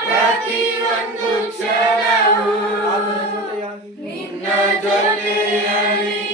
ಪ್ರತಿಯೊಂದು ಕ್ಷಣವು ನಿನ್ನ ಜೊತೆಯಲ್ಲಿ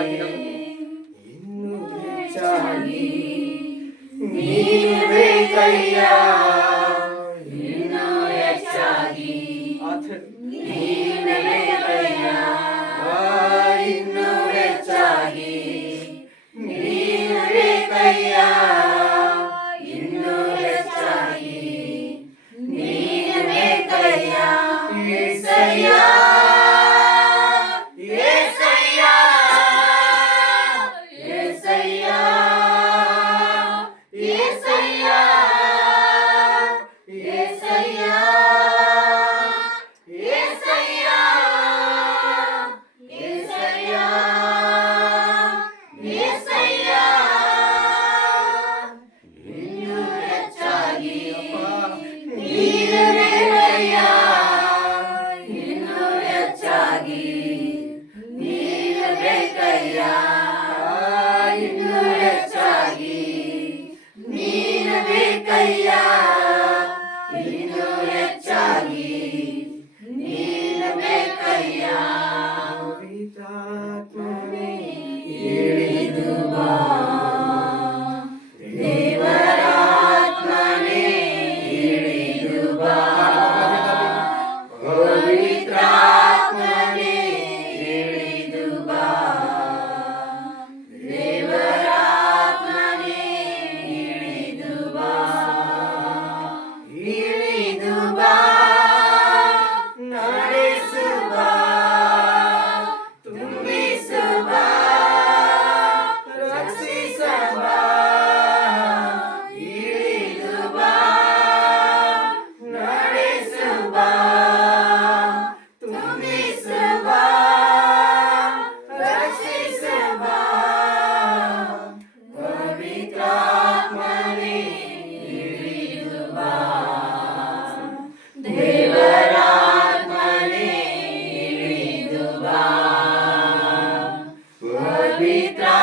పాడినాం నిన్ను చాలి నీవే కయ్యా Hallelujah. Arbitra